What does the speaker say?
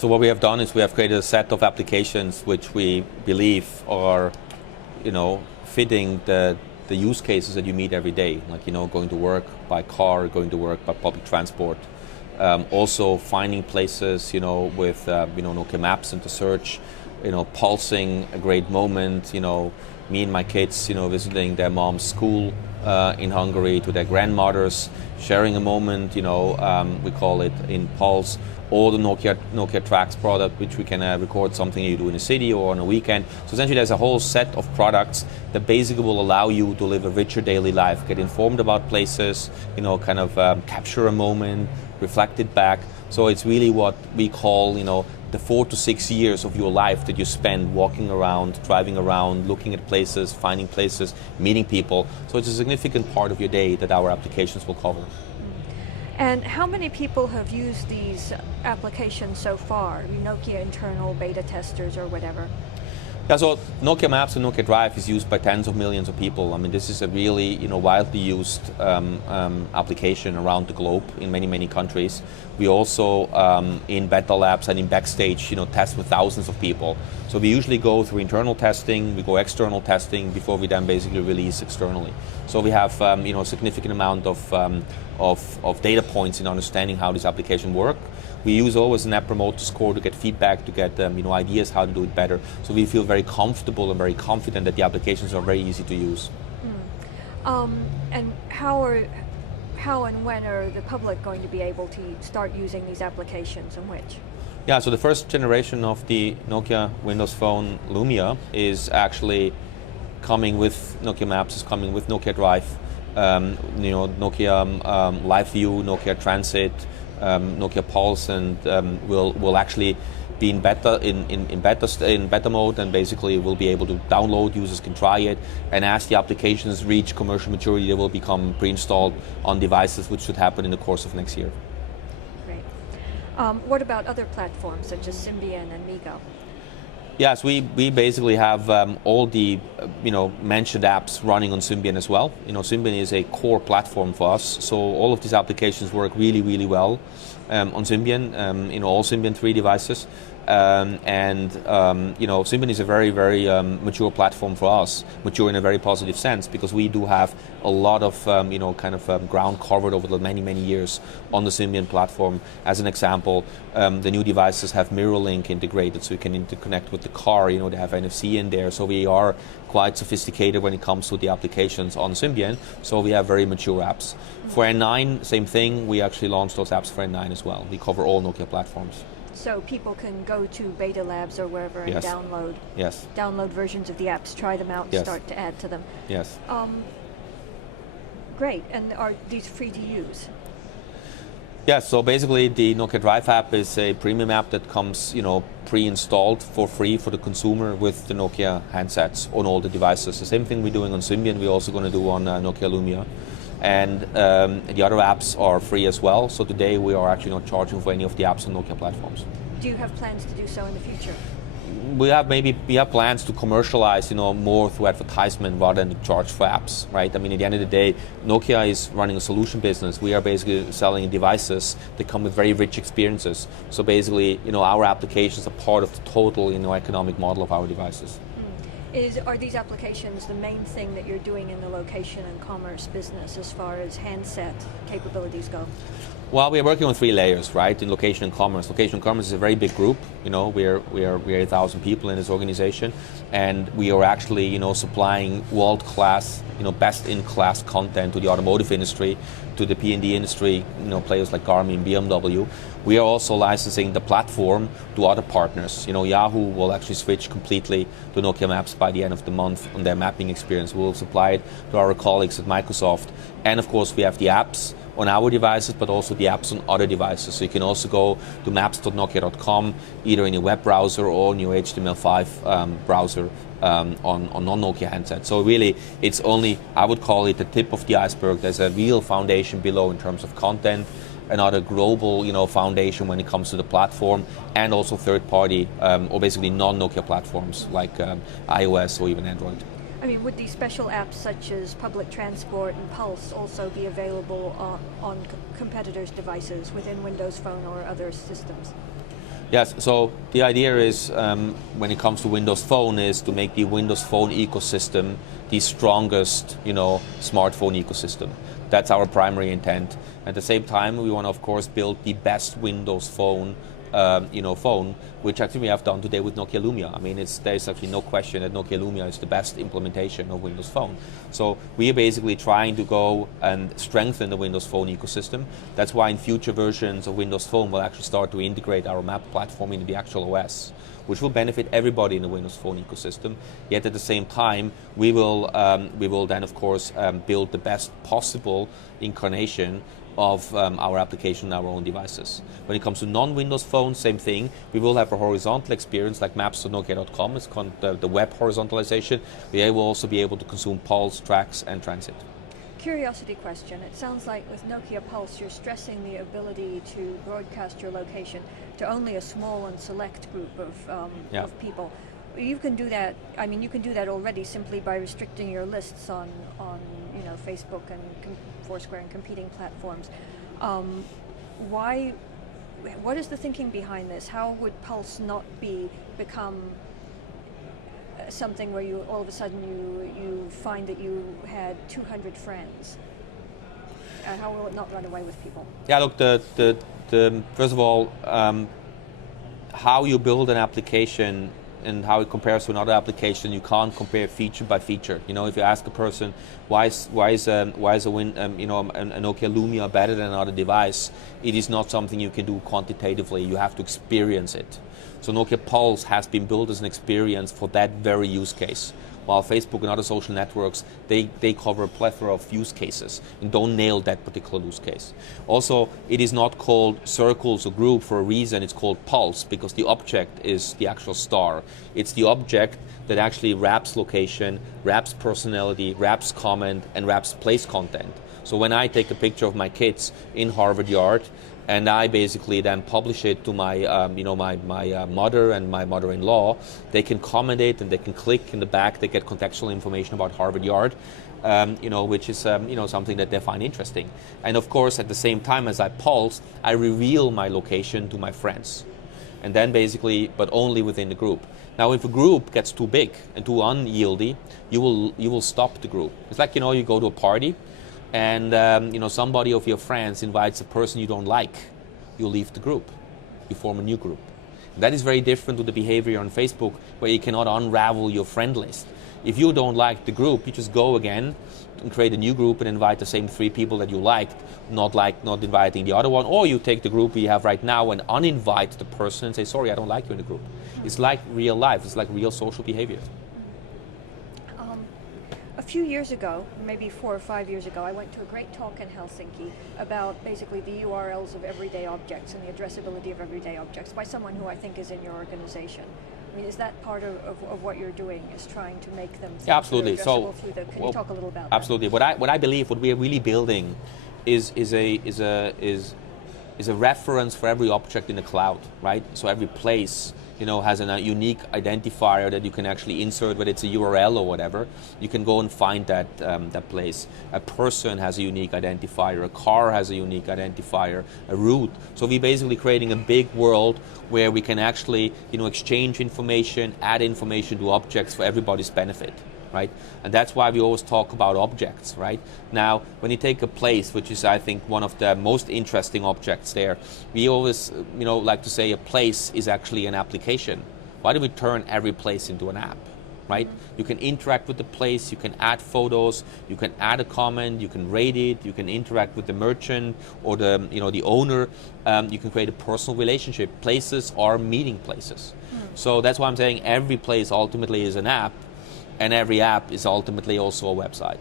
So what we have done is we have created a set of applications which we believe are, fitting the use cases that you meet every day, like going to work by car, going to work by public transport. Also finding places, with Nokia Maps and to search, pulsing a great moment, me and my kids, visiting their mom's school in Hungary, to their grandmothers, sharing a moment, we call it in Pulse, or the Nokia Tracks product, which we can record something you do in a city or on a weekend. So essentially there's a whole set of products that basically will allow you to live a richer daily life, get informed about places, capture a moment, reflect it back. So it's really what we call, the 4 to 6 years of your life that you spend walking around, driving around, looking at places, finding places, meeting people. So it's a significant part of your day that our applications will cover. And how many people have used these applications so far? Nokia internal beta testers or whatever? Yeah, so Nokia Maps and Nokia Drive is used by tens of millions of people. I mean, this is a really widely used application around the globe in many countries. We also in beta labs and in backstage test with thousands of people. So we usually go through internal testing, we go external testing before we then basically release externally. So we have a significant amount of data points in understanding how this application works. We use always an Net Promoter Score to get feedback, to get ideas how to do it better. So we feel very comfortable and very confident that the applications are very easy to use. And how and when are the public going to be able to start using these applications, and which? Yeah, so the first generation of the Nokia Windows Phone Lumia is actually coming with Nokia Maps, is coming with Nokia Drive, Nokia Live View, Nokia Transit, Nokia Pulse, and will actually be in beta mode, and basically will be able to download. Users can try it, and as the applications reach commercial maturity, they will become pre-installed on devices, which should happen in the course of next year. Great. What about other platforms such as Symbian and MeeGo? Yes, we basically have all the mentioned apps running on Symbian as well. Symbian is a core platform for us, so all of these applications work really well on Symbian, all Symbian 3 devices. Symbian is a very mature platform for us, mature in a very positive sense, because we do have a lot of ground covered over the many years on the Symbian platform. As an example, the new devices have mirror link integrated, so you can interconnect with the car. They have NFC in there, so we are quite sophisticated when it comes to the applications on Symbian. So we have very mature apps. For N9, same thing. We actually launched those apps for N9 as well. We cover all Nokia platforms. So people can go to beta labs or wherever and download versions of the apps, try them out, and start to add to them. Yes. Great. And are these free to use? Yes. So basically, the Nokia Drive app is a premium app that comes, pre-installed for free for the consumer with the Nokia handsets on all the devices. The same thing we're doing on Symbian, we're also going to do on Nokia Lumia. And the other apps are free as well. So today we are actually not charging for any of the apps on Nokia platforms. Do you have plans to do so in the future? We have plans to commercialize, more through advertisement rather than to charge for apps, right? I mean, at the end of the day, Nokia is running a solution business. We are basically selling devices that come with very rich experiences. So basically, our applications are part of the total, economic model of our devices. Are these applications the main thing that you're doing in the location and commerce business as far as handset capabilities go? Well, we are working on 3 layers, right? In location and commerce. Location and commerce is a very big group. We're 8,000 people in this organization, and we are actually, supplying world-class, best-in-class content to the automotive industry, to the P&D industry, players like Garmin, BMW. We are also licensing the platform to other partners. Yahoo will actually switch completely to Nokia Maps by the end of the month on their mapping experience. We'll supply it to our colleagues at Microsoft. And of course, we have the apps on our devices, but also the apps on other devices. So you can also go to maps.nokia.com, either in your web browser or in your HTML5 browser on non-Nokia handsets. So really, it's only, I would call it the tip of the iceberg. There's a real foundation below in terms of content, another global, foundation when it comes to the platform, and also third-party or basically non-Nokia platforms like iOS or even Android. I mean, would these special apps such as public transport and Pulse also be available on competitors' devices within Windows Phone or other systems? Yes, so the idea is, when it comes to Windows Phone, is to make the Windows Phone ecosystem the strongest, smartphone ecosystem. That's our primary intent. At the same time, we want to, of course, build the best Windows Phone, phone, which actually we have done today with Nokia Lumia. I mean, there's actually no question that Nokia Lumia is the best implementation of Windows Phone. So we are basically trying to go and strengthen the Windows Phone ecosystem. That's why in future versions of Windows Phone we'll actually start to integrate our map platform into the actual OS, which will benefit everybody in the Windows Phone ecosystem. Yet at the same time, we will then, of course, build the best possible incarnation of our application on our own devices. When it comes to non-Windows phones, same thing. We will have a horizontal experience like maps.nokia.com. It's called the web horizontalization. We will also be able to consume Pulse, Tracks, and Transit. Curiosity question. It sounds like with Nokia Pulse, you're stressing the ability to broadcast your location to only a small and select group of people. You can do that. I mean, you can do that already simply by restricting your lists on Facebook and Foursquare and competing platforms. What is the thinking behind this? How would Pulse not become something where you all of a sudden you find that you had 200 friends? How will it not run away with people? Yeah, look, the first of all, how you build an application and how it compares to another application, you can't compare feature by feature. If you ask a person why is a Nokia Lumia better than another device, it is not something you can do quantitatively. You have to experience it. So Nokia Pulse has been built as an experience for that very use case. While Facebook and other social networks, they cover a plethora of use cases and don't nail that particular use case. Also, it is not called circles or group for a reason. It's called Pulse because the object is the actual star. It's the object that actually wraps location, wraps personality, wraps comment, and wraps place content. So when I take a picture of my kids in Harvard Yard, and I basically then publish it to my, my mother and my mother-in-law, they can comment it and they can click in the back. They get contextual information about Harvard Yard, which is something that they find interesting. And of course, at the same time as I pulse, I reveal my location to my friends, and then basically, but only within the group. Now, if a group gets too big and too unyieldy, you will stop the group. It's like you go to a party. And somebody of your friends invites a person you don't like, you leave the group, you form a new group. And that is very different to the behavior on Facebook, where you cannot unravel your friend list. If you don't like the group, you just go again and create a new group and invite the same 3 people that you liked, not inviting the other one. Or you take the group we have right now and uninvite the person and say, sorry, I don't like you in the group. It's like real life, it's like real social behavior. A few years ago, maybe 4 or 5 years ago, I went to a great talk in Helsinki about basically the URLs of everyday objects and the addressability of everyday objects by someone who I think is in your organization. I mean, is that part of what you're doing, is trying to make them absolutely. Addressable through the, can you talk a little about absolutely. that? What I believe, what we are really building is a reference for every object in the cloud, right? So every place has a unique identifier that you can actually insert, whether it's a URL or whatever. You can go and find that place. A person has a unique identifier, a car has a unique identifier, a route. So we're basically creating a big world where we can actually exchange information, add information to objects for everybody's benefit. Right? And that's why we always talk about objects, right? Now, when you take a place, which is, I think, one of the most interesting objects there, we always, like to say a place is actually an application. Why do we turn every place into an app, right? You can interact with the place, you can add photos, you can add a comment, you can rate it, you can interact with the merchant or the owner. You can create a personal relationship. Places are meeting places. So that's why I'm saying every place ultimately is an app, and every app is ultimately also a website.